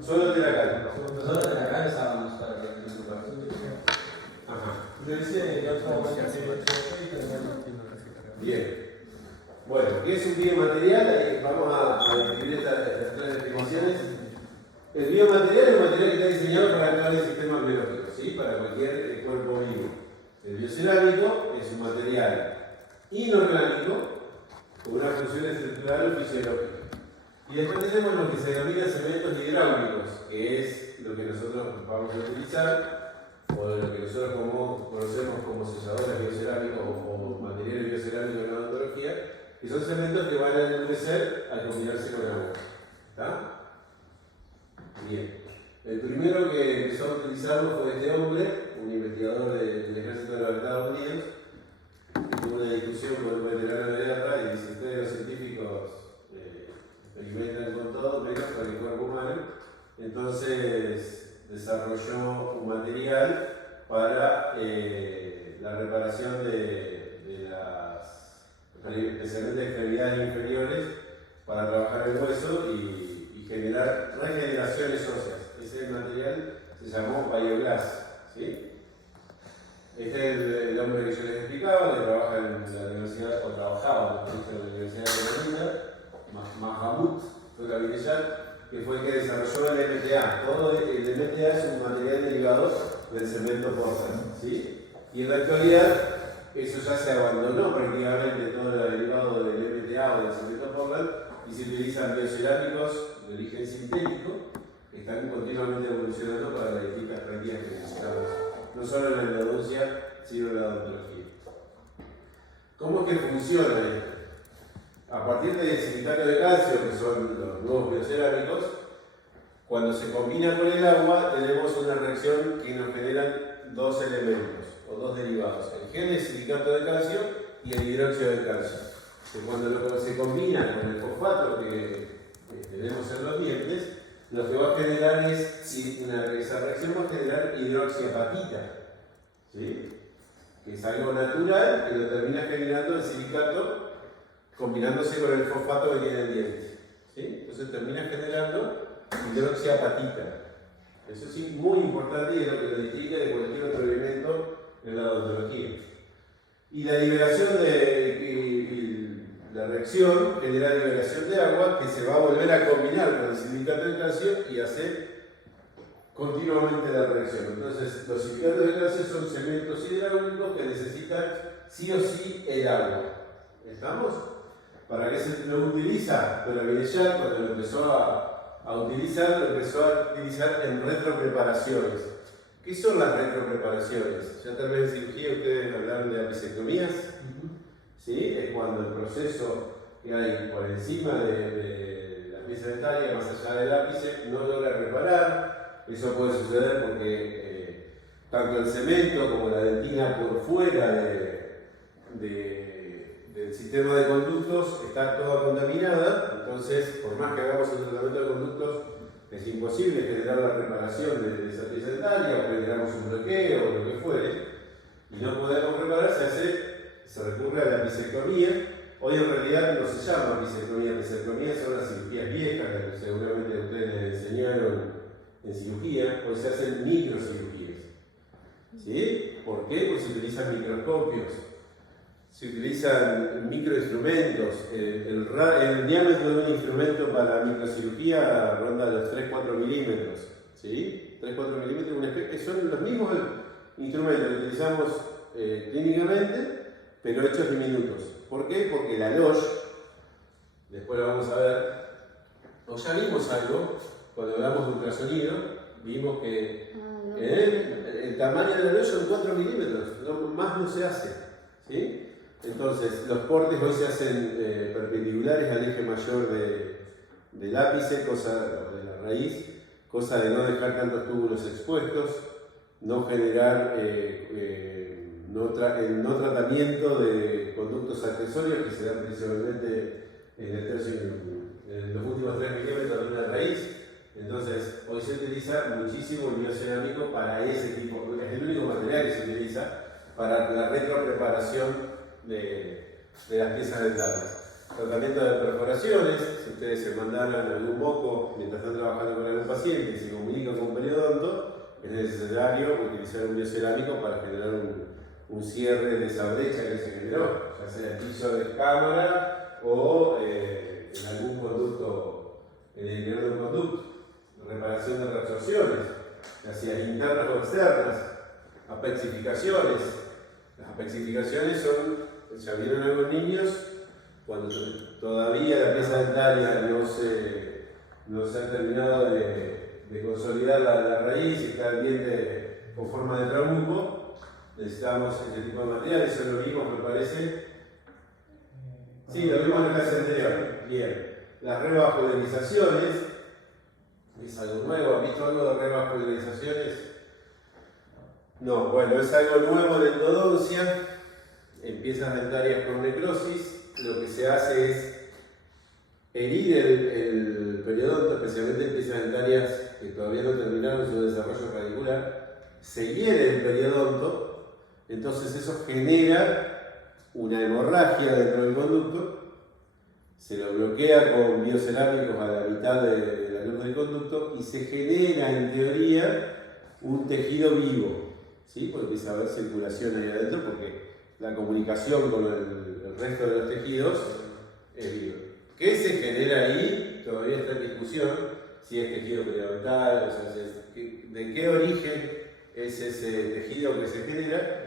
Solo de la calle. Solo de la cabeza vamos a estar en tu caso. Ajá. Yo hice ya otro momento Bien. Bueno, ¿qué es un biomaterial? Vamos a definir estas tres definiciones. El biomaterial es un material que está diseñado para actuar en sistemas biológicos, ¿sí? Para cualquier cuerpo vivo. El biocerámico es un material inorgánico con una función estructural o fisiológica. Y después tenemos lo que se denomina cementos hidráulicos, que es lo que nosotros vamos a utilizar, o lo que nosotros conocemos como selladores biocerámicos o materiales biocerámicos en la odontología, que son cementos que van a endurecer al combinarse con agua. ¿Está? Bien. El primero que empezó a utilizarlo fue este hombre, un investigador del ejército de los Estados Unidos, que tuvo una discusión con un veterano de guerra y dice: ustedes los científicos experimentan con todo menos con el cuerpo humano. Entonces desarrolló un material para la reparación de las, especialmente extremidades inferiores, para trabajar el hueso y generar regeneraciones óseas. Ese material se llamó Bioglass, ¿sí? Este es el hombre que yo les explicaba, que trabaja en la universidad, o trabajaba en la Universidad de Colombia, Mahamud Fekabiriyat, que fue el que desarrolló el MTA. Todo el MTA es un material derivado del cemento Portland, ¿sí? Y en la actualidad eso ya se abandonó prácticamente, todo lo derivado del MTA o del cemento Portland, y se utilizan biocerámicos de origen sintético que están continuamente evolucionando para las distintas prácticas que necesitamos, no solo en la endodoncia, sino en la odontología. ¿Cómo es que funciona esto? A partir del silicato de calcio, que son los nuevos biocerámicos, cuando se combina con el agua, tenemos una reacción que nos generan dos elementos, o dos derivados: el gel de silicato de calcio y el hidróxido de calcio. Cuando se combina con el fosfato que tenemos en los dientes, lo que va a generar esa reacción va a generar hidroxiapatita, ¿sí? Que es algo natural que lo termina generando el silicato combinándose con el fosfato que tiene el diente, ¿sí? Entonces termina generando hidroxiapatita. Eso sí, muy importante, y es lo que lo distingue de cualquier otro elemento en la odontología. Y la liberación la reacción genera liberación de agua que se va a volver a combinar con el silicato de calcio y hacer continuamente la reacción. Entonces, los silicatos de calcio son cementos hidráulicos que necesitan sí o sí el agua. ¿Estamos? ¿Para qué se lo utiliza? Pero Bireyat, cuando lo empezó a utilizar, lo empezó a utilizar en retropreparaciones. ¿Qué son las retropreparaciones? Ya tal vez en cirugía ustedes hablaron de apicectomías. ¿Sí? Es cuando el proceso que hay por encima de la pieza dentaria, más allá del ápice, no logra reparar. Eso puede suceder porque tanto el cemento como la dentina por fuera del sistema de conductos está toda contaminada. Entonces, por más que hagamos el tratamiento de conductos, es imposible generar la reparación de esa pieza dentaria, o generamos un bloqueo o lo que fuere, y no podemos reparar, se recurre a la apicectomía. Hoy en realidad no se llama apicectomía. Apicectomía son las cirugías viejas que seguramente ustedes les enseñaron en cirugía. Hoy se hacen microcirugías. ¿Sí? ¿Por qué? Porque se utilizan microscopios, se utilizan microinstrumentos. El diámetro de un instrumento para la microcirugía ronda los 3-4 milímetros. ¿Sí? 3-4 milímetros son los mismos instrumentos que utilizamos clínicamente, pero hechos diminutos. ¿Por qué? Porque la LOSH, después lo vamos a ver, o ya vimos algo, cuando hablamos de ultrasonido, vimos que el tamaño de la LOSH son 4 milímetros, más no se hace, ¿sí? Entonces, los cortes hoy se hacen perpendiculares al eje mayor del ápice, cosa de la raíz, cosa de no dejar tantos túbulos expuestos, no generar el no tratamiento de conductos accesorios que se dan principalmente en los últimos 3 milímetros de una raíz. Entonces, hoy se utiliza muchísimo el biocerámico para ese tipo, es el único material que se utiliza para la retropreparación de las piezas dentales. Tratamiento de perforaciones, si ustedes se mandaron algún moco mientras están trabajando con algún paciente y se comunican con un periodonto, es necesario utilizar un biocerámico para generar un cierre de esa brecha que se generó, ya sea el piso de cámara o en algún conducto, en el interior de un conducto. Reparación de reabsorciones, ya sea internas o externas, apexificaciones. Las apexificaciones son, ya vieron algunos niños, cuando todavía la pieza dentaria no se ha terminado de consolidar la raíz y está el diente con forma de trabuco, necesitamos este tipo de material. Eso lo vimos, me parece. Sí, lo vimos en la clase anterior. Bien. Las revascularizaciones es algo nuevo. ¿Han visto algo de revascularizaciones? No, bueno, es algo nuevo en endodoncia. En piezas dentarias con necrosis, lo que se hace es herir el periodonto, especialmente en piezas dentarias que todavía no terminaron su desarrollo radicular. Se hiere el periodonto, entonces eso genera una hemorragia dentro del conducto. Se lo bloquea con biocerámicos a la mitad de la luz del conducto y se genera, en teoría, un tejido vivo, ¿sí? Porque empieza a haber circulación ahí adentro, porque la comunicación con el resto de los tejidos es vivo. ¿Qué se genera ahí? Todavía está en discusión, si es tejido periodontal, o sea, de qué origen es ese tejido que se genera.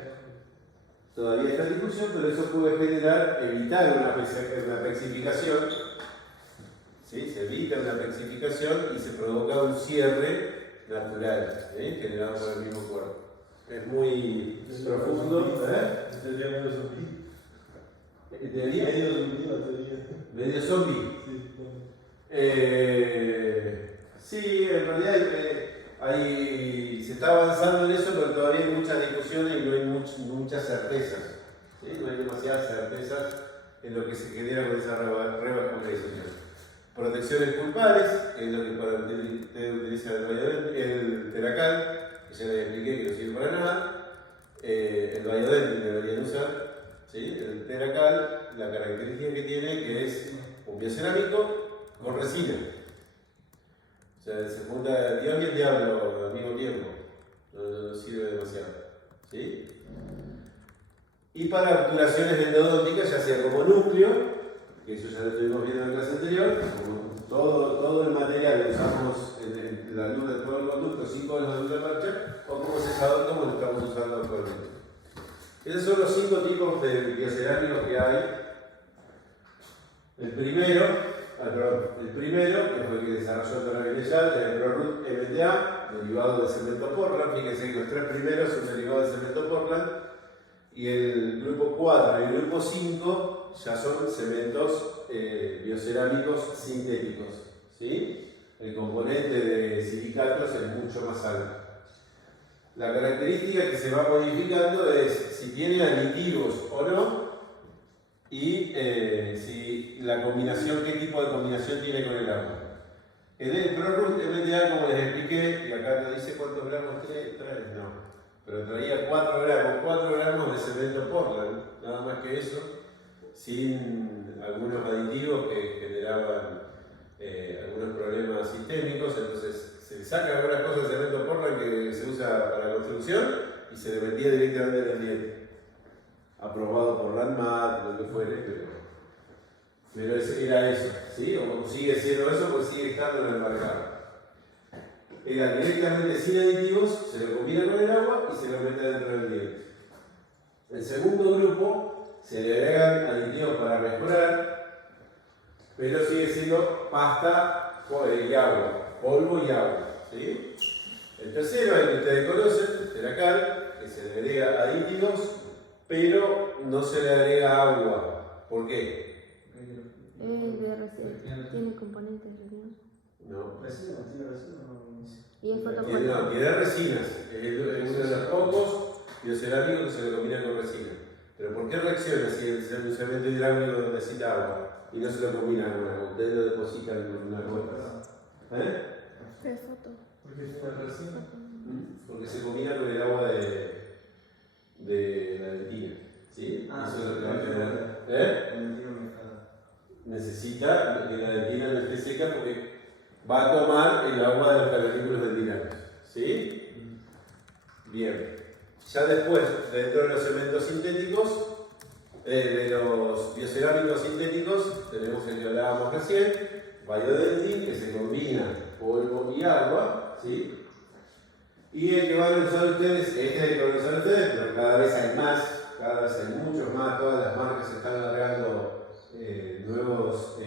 Todavía está en discusión, pero eso puede evitar una apexificación, ¿sí? Se evita una apexificación y se provoca un cierre natural, generado por el mismo cuerpo. Es muy profundo. Sería medio zombie. ¿Teoría? Medio zombie la teoría. ¿Medio zombie? Sí, en realidad se está avanzando en eso, pero todavía hay muchas discusiones y no hay muchas certezas. ¿Sí? No hay demasiadas certezas en lo que se genera con esa revascularización. Protecciones pulpares, que es lo que para ustedes utilizan el Teracal, que ya les expliqué que no sirve para nada. El Biodent que deberían usar. ¿Sí? El Teracal, la característica que tiene que es un biocerámico con resina. O sea, se junta Dios y el diablo al mismo tiempo. No sirve demasiado. ¿Sí? Y para obturaciones endodónticas, ya sea como núcleo, que eso ya lo estuvimos viendo en la clase anterior, como todo el material que usamos en la luz de todo el conducto, sin con la luz de marcha, o como sellador, como lo estamos usando actualmente. Esos son los 5 tipos de biocerámicos que hay. El primero, que fue el que desarrolló Antonio Villar, el ProRoot MTA, derivado del cemento Portland. Fíjense que los 3 primeros son derivados del cemento Portland. Y el grupo 4 y el grupo 5 ya son cementos biocerámicos sintéticos. ¿Sí? El componente de silicatos es mucho más alto. La característica que se va modificando es si tiene aditivos o no y si la combinación, qué tipo de combinación tiene con el agua. En el ProRoot MTA, como les expliqué, y acá no dice cuántos gramos trae, no, pero traía 4 gramos de cemento Portland, nada más que eso, sin algunos aditivos que generaban algunos problemas sistémicos. Entonces se sacan algunas cosas de cemento Portland que se usa para la construcción y se le metía directamente en el diente. Aprobado por LANMAT, lo que fuere, pero era eso, ¿sí? O sigue siendo eso, pues sigue estando en el mercado. Era directamente sin aditivos, se lo combina con el agua y se lo mete dentro del diente. El segundo grupo se le agregan aditivos para mejorar, pero sigue siendo pasta y agua, polvo y agua. ¿Sí? El tercero, el que ustedes conocen, Teracal, que se le agrega aditivos, pero no se le agrega agua. ¿Por qué? De resina. Tiene componentes resinosos. No. ¿Resina? ¿Tiene resina? Y es No, fotofónico. tiene resinas. Es uno de los pocos biocerámicos que se le combina con resina. Pero ¿por qué reacciona si el cemento hidráulico necesita agua y no se lo combina con agua? Ustedes lo depositan en una gota. Es foto. ¿Por qué tiene resina? Porque se combina con el agua de la dentina. ¿Sí? Eso es lo que va a generar. va a tomar el agua de los cavernícolas ventilarios. ¿Sí? Bien. Ya después, dentro de los cementos sintéticos, de los biocerámicos sintéticos, tenemos el que hablábamos recién, Biodentin, que se combina polvo y agua, ¿sí? Y el que van a usar ustedes, este es el que van a usar ustedes, pero cada vez hay más, cada vez hay muchos más, todas las marcas están largando nuevos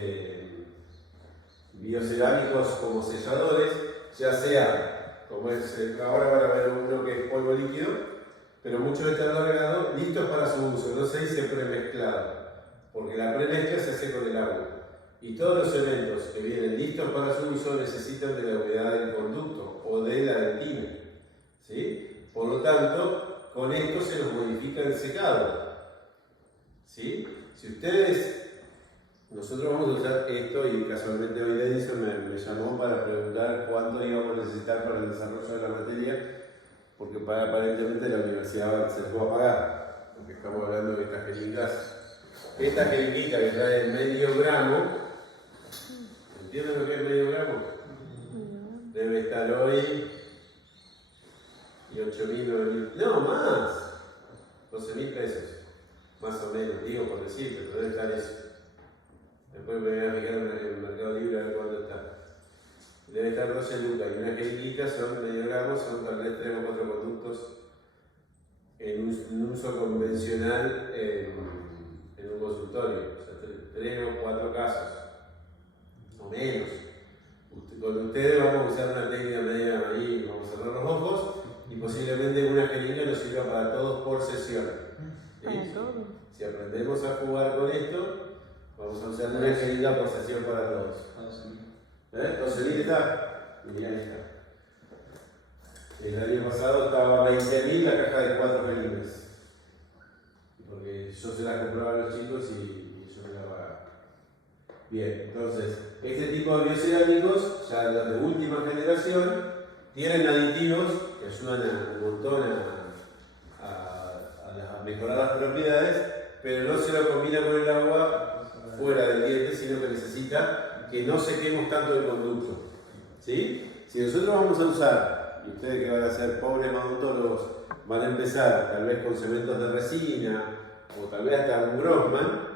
biocerámicos como selladores, ya sea, como es, ahora van a ver uno que es polvo líquido, pero muchos están largados, listos para su uso, no se dice premezclado, porque la premezcla se hace con el agua. Y todos los cementos que vienen listos para su uso necesitan de la humedad del conducto o de la dentina. ¿Sí? Por lo tanto, con esto se nos modifica el secado. ¿Sí? Si ustedes, nosotros vamos a usar esto y casualmente hoy Edison me llamó para preguntar cuánto íbamos a necesitar para el desarrollo de la materia, porque aparentemente la universidad se les va a pagar, porque estamos hablando de estas jeringas. Esta jeringuita que trae medio gramo, ¿entienden lo que es medio gramo? Debe estar hoy y 8.000, 9.000, no más, 12.000 pesos, más o menos, digo por decirte, pero debe estar eso. Después me voy a fijar en el Mercado Libre a ver cuánto está. Debe estar 12 lucas y una jeringuita son medio gramo, son tal vez 3 o 4 conductos en un uso convencional en un consultorio, o sea, 3 o 4 casos, o menos. Con ustedes vamos a usar una técnica media ahí, vamos a cerrar los ojos y posiblemente una jeringa nos sirva para todos por sesión. ¿Sí? Para todos. Si aprendemos a jugar con esto, vamos a usar una jeringa por sesión para todos. 12.000 está. Y ahí está. El año pasado estaba 20.000 la caja de 4 jeringas. Porque yo se las compraba a los chicos y yo me la pagaba. Bien, entonces, este tipo de biocerámicos, ya los de última generación, tienen aditivos que ayudan un montón a mejorar las propiedades, pero no se lo combina con el agua fuera del diente, sino que necesita que no sequemos tanto el conducto. ¿Sí? Si nosotros vamos a usar, y ustedes que van a ser pobres odontólogos, van a empezar tal vez con cementos de resina, o tal vez hasta un Grossman,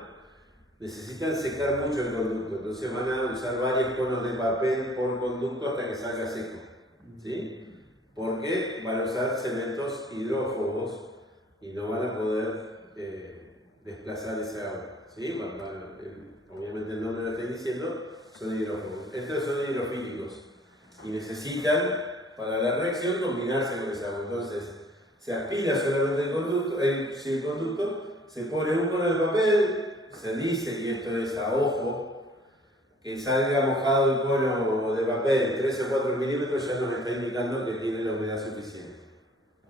necesitan secar mucho el conducto, entonces van a usar varios conos de papel por conducto hasta que salga seco. ¿Sí? Porque van a usar cementos hidrófobos y no van a poder desplazar ese agua. ¿Sí? Obviamente el nombre lo estoy diciendo, son hidrófobos. Estos son hidrofílicos y necesitan para la reacción combinarse con ese agua. Entonces se aspira solamente el conducto, se pone un cono de papel, se dice, y esto es a ojo, que salga mojado el cono de papel 3 o 4 milímetros ya nos está indicando que tiene la humedad suficiente.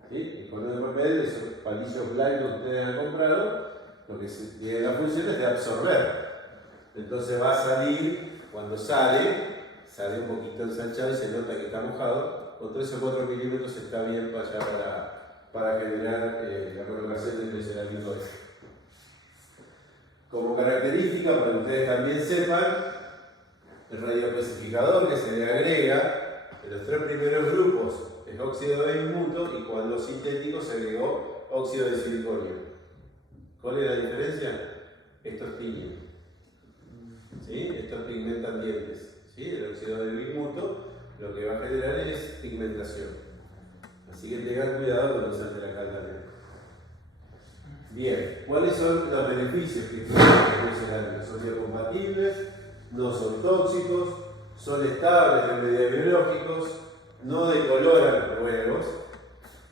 ¿Sí? El cono de papel, esos palillos blancos que ustedes han comprado, lo que tiene la función es de absorber. Entonces va a salir, cuando sale un poquito ensanchado y se nota que está mojado, con 3 o 4 milímetros está bien para generar la colocación del biocerámico ese. Como característica, para que ustedes también sepan, el radioespecificador que se le agrega en los 3 primeros grupos es óxido de bismuto y cuando sintético se agregó óxido de siliconio. ¿Cuál es la diferencia? Estos tiñen. ¿Sí? Estos pigmentan dientes. ¿Sí? El óxido de bismuto lo que va a generar es pigmentación. Así que tengan cuidado cuando usen la calda. Bien, ¿cuáles son los beneficios que tienen los biocerámicos? Son biocompatibles, no son tóxicos, son estables en medios biológicos, no decoloran los huevos.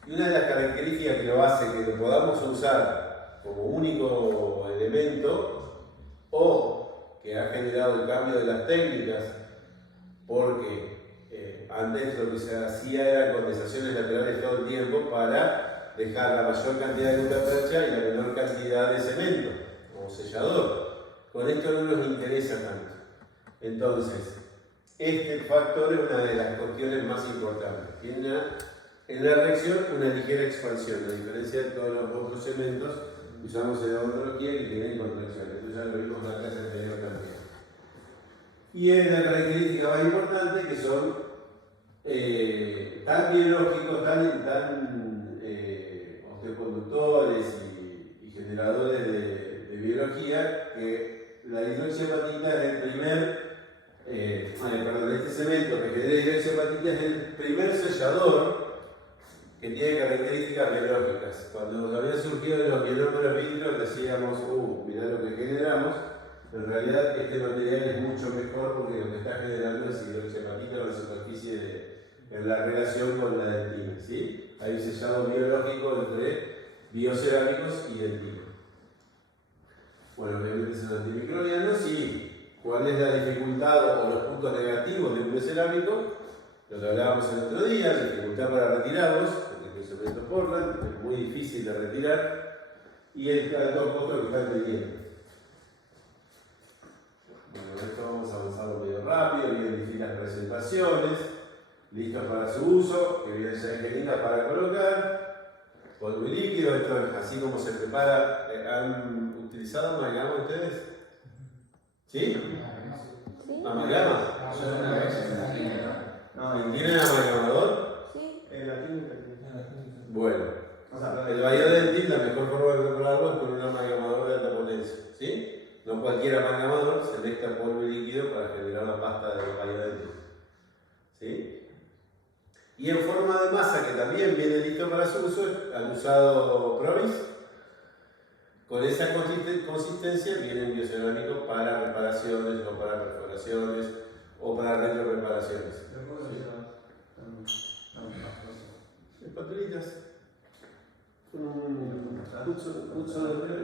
Y una de las características que lo hace que lo podamos usar como único elemento o que ha generado el cambio de las técnicas, porque antes lo que se hacía era condensaciones laterales todo el tiempo para dejar la mayor cantidad de gutapercha y la menor cantidad de cemento o sellador. Con esto no nos interesa tanto. Entonces, este factor es una de las cuestiones más importantes. Tiene en la reacción una ligera expansión, a diferencia de todos los otros cementos que usamos en la odontología que tienen contracción. Esto ya lo vimos en la clase anterior también. Y es la característica más importante que son tan biológicos, tan osteoconductores y generadores de biología que la dihidroxiapatita es el primer, este cemento que genera dihidroxiapatita es el primer sellador que tiene características biológicas. Cuando habían surgido los ionómeros vitros decíamos, mirá lo que generamos. En realidad este material es mucho mejor porque lo que está generando es hidroxiapatita en la superficie en la relación con la dentina, ¿sí? Hay un sellado biológico entre biocerámicos y dentina. Bueno, obviamente es un antimicrobiano, sí. ¿Cuál es la dificultad o los puntos negativos de un biocerámico? Lo que hablábamos el otro día, la dificultad para retirarlos, porque es un cemento Portland, es muy difícil de retirar, y el alto costo que están teniendo. Bueno, esto vamos avanzando medio rápido, vienen distintas presentaciones, listos para su uso, que vienen ya ingenieritas para colocar, polvo y líquido, esto es así como se prepara. ¿Han utilizado amalgama ustedes? ¿Sí? Sí. ¿Amalgama? Una vez en la clínica. ¿Tienen amalgamador? Sí. En la clínica. Bueno, O sea, el Biodentil, la mejor forma de prepararlo es con un amalgamador de alta potencia, ¿sí? No cualquier amalgamador se mezcla polvo y líquido para generar la pasta de Biodentil, ¿sí? Y en forma de masa, que también viene listo para su uso, han usado Provis. Con esa consistencia vienen biocerámicos para reparaciones o para perforaciones o para retropreparaciones. Espatulitas.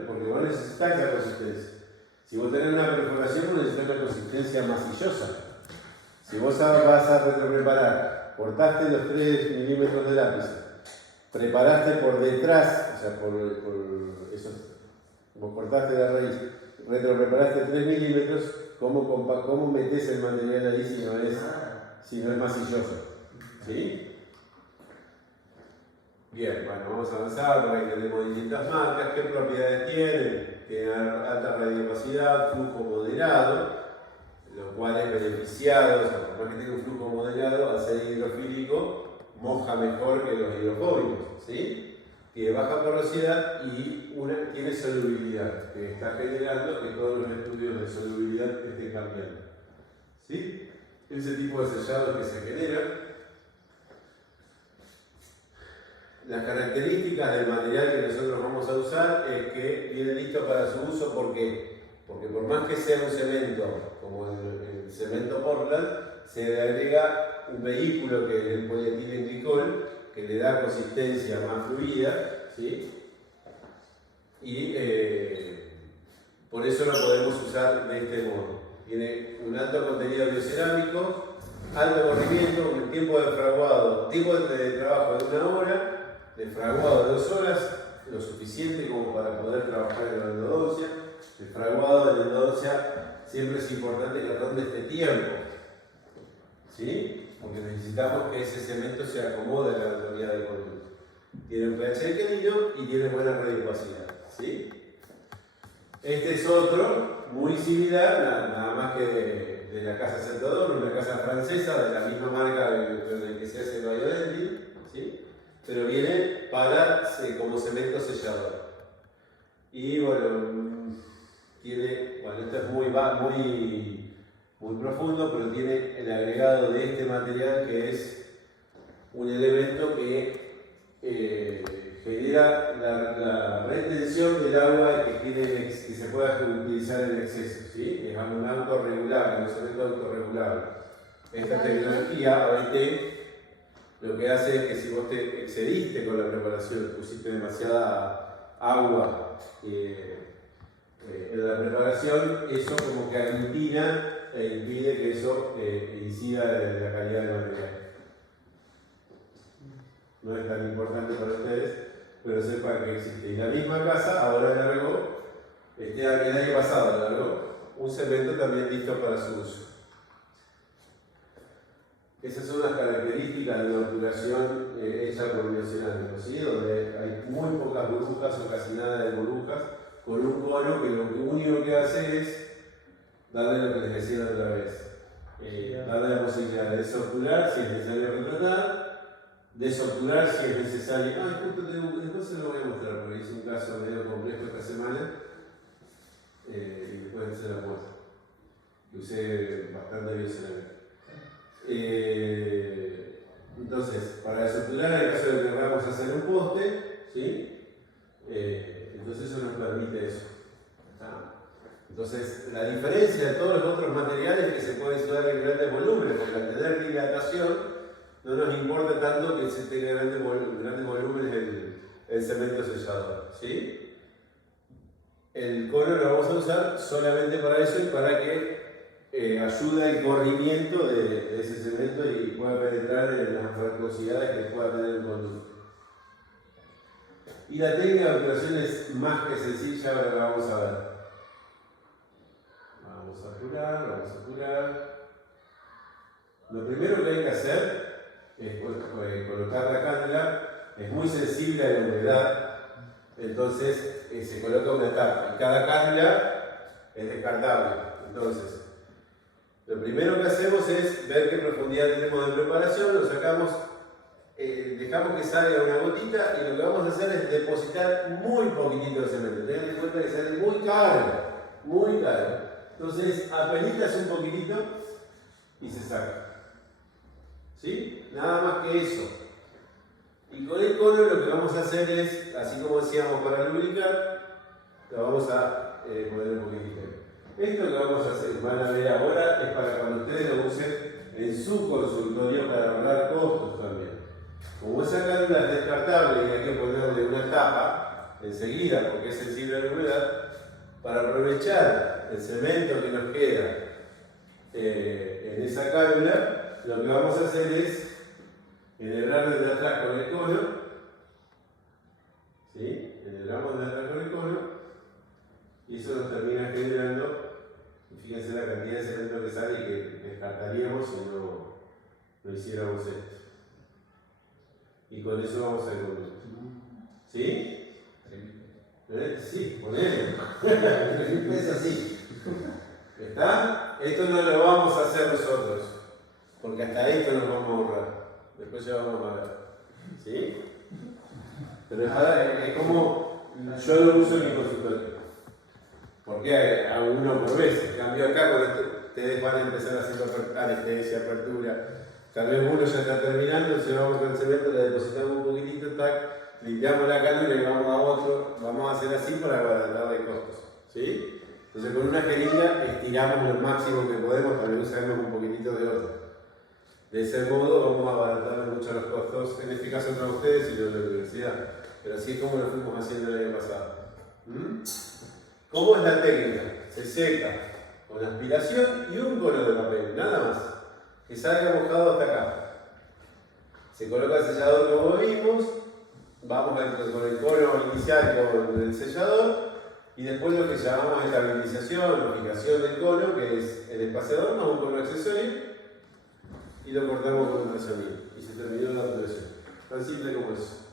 Porque vos necesitas esa consistencia. Si vos tenés una perforación, vos necesitas una consistencia massillosa. Si vos vas a retropreparar, cortaste los 3 milímetros de lápiz, preparaste por detrás, o sea, por eso, vos cortaste la raíz, retropreparaste 3 milímetros, ¿cómo metés el material ahí si no es masilloso? ¿Sí? Bien, bueno, vamos avanzando, ahí tenemos distintas marcas, qué propiedades tienen, tienen alta radiocapacidad, flujo moderado, lo cual es beneficiado, o sea, por más que tenga un flujo moderado, al ser hidrofílico, moja mejor que los hidrofóbicos, ¿sí? Tiene baja porosidad y tiene solubilidad, que está generando que todos los estudios de solubilidad estén cambiando, ¿sí? Ese tipo de sellados que se generan. Las características del material que nosotros vamos a usar es que viene listo para su uso porque por más que sea un cemento como el cemento Portland, se le agrega un vehículo que es el polietilenglicol que le da consistencia más fluida, ¿sí? Y por eso lo podemos usar de este modo. Tiene un alto contenido biocerámico, alto corrimiento, un tiempo de fraguado, tiempo de trabajo de 1 hora, de fraguado de 2 horas, lo suficiente como para poder trabajar en la endodoncia. El fraguado de la endodoncia siempre es importante que ronde este tiempo, ¿sí? Porque necesitamos que ese cemento se acomode a la anatomía del conducto. Tiene un pH alcalino y tiene buena radiocapacidad, ¿sí? Este es otro, muy similar, nada más que de la casa Centodor, una casa francesa de la misma marca de la que se hace el Biodentil, ¿sí? Pero viene como cemento sellador. Y bueno, esto es muy profundo, pero tiene el agregado de este material que es un elemento que genera la retención del agua que se pueda utilizar en exceso, ¿sí? Es un autorregulable, un cemento autorregulable. Esta tecnología, ABT, lo que hace es que si vos te excediste con la preparación, pusiste demasiada agua en la preparación, eso como que aglutina e impide que eso incida en la calidad del material. No es tan importante para ustedes, pero sepan que existe. Y la misma casa ahora largó, el año pasado largó, un cemento también listo para su uso. Esas son las características de una obturación hecha por biocerámicos, ¿sí? Donde hay muy pocas burbujas o casi nada de burbujas, con un cono que lo único que hace es darle lo que les decía la otra vez, darle la posibilidad de desobturar si es necesario retratar, desobturar si es necesario. Después se lo voy a mostrar porque hice un caso medio complejo esta semana y después se la muestro. Que usé bastante bien entonces, para desobturar, en el caso de que queramos hacer un poste, ¿sí? Entonces eso nos permite eso. Entonces, la diferencia de todos los otros materiales es que se puede usar en grandes volúmenes, porque al tener dilatación no nos importa tanto que se tenga grandes volúmenes el cemento sellador, ¿sí? El cono lo vamos a usar solamente para eso y para que ayude al corrimiento de ese cemento y pueda penetrar en las vercosidades que pueda tener el conducto. Y la técnica de obturación es más que sencilla, ahora la vamos a ver. Vamos a apurar. Lo primero que hay que hacer es colocar la cánula. Es muy sensible a la humedad, entonces se coloca una tapa. Y cada cánula es descartable. Entonces, lo primero que hacemos es ver qué profundidad tenemos de preparación, lo sacamos, dejamos que salga una gotita y lo que vamos a hacer es depositar muy poquitito de cemento. Tengan en cuenta que sale muy caro. Entonces, apenitas un poquitito y se saca. ¿Sí? Nada más que eso. Y con el cono lo que vamos a hacer es, así como decíamos para lubricar, lo vamos a poner un poquitito. Esto que vamos a hacer, van a ver ahora, es para cuando ustedes lo usen en su consultorio para ahorrar costos también. Como esa cánula es descartable y hay que ponerle una tapa enseguida porque es sensible a la humedad, para aprovechar el cemento que nos queda en esa cánula, lo que vamos a hacer es enhebrar desde atrás con el cono, ¿sí? Enhebramos desde atrás con el cono y eso nos termina generando, fíjense la cantidad de cemento que sale y que descartaríamos si no hiciéramos esto. Y con eso vamos a ir con esto. ¿Sí? Sí, ponele. Es así. ¿Está? Esto no lo vamos a hacer nosotros, porque hasta esto nos vamos a ahorrar. Después ya vamos a ver. ¿Sí? Pero es como yo lo uso en mi consultorio. Porque hago uno por vez. En cambio acá, cuando ustedes van a empezar haciendo anestesia, apertura, tal vez uno ya está terminando, entonces vamos con el cemento, le depositamos un poquitito, tac, limpiamos la cánula y vamos a otro. Vamos a hacer así para abaratarle costos. ¿Sí? Entonces con una jeringa estiramos lo máximo que podemos, también usaremos un poquitito de otro. De ese modo vamos a abaratar mucho los costos, en este caso para ustedes y los de la universidad. Pero así es como lo fuimos haciendo el año pasado. ¿Cómo es la técnica? Se seca con aspiración y un cono de papel, nada más. Que salga mojado hasta acá. Se coloca el sellador como vimos, vamos con el cono inicial con el sellador y después lo que llamamos estabilización o fijación del cono, que es el espaciador más un cono accesorio, y lo cortamos con un trazamiento y se terminó la obturación. Tan simple como eso.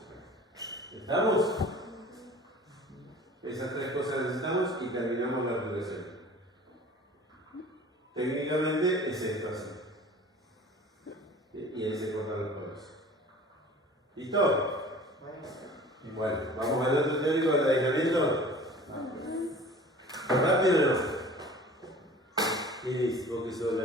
¿Estamos? Esas tres cosas necesitamos y terminamos la obturación. Técnicamente es esto así. Y ahí se cortan los conos. ¿Listo? Bueno, vamos al otro teórico del aislamiento. ¿Rápido o no? ¿Qué dices? Vos que sos la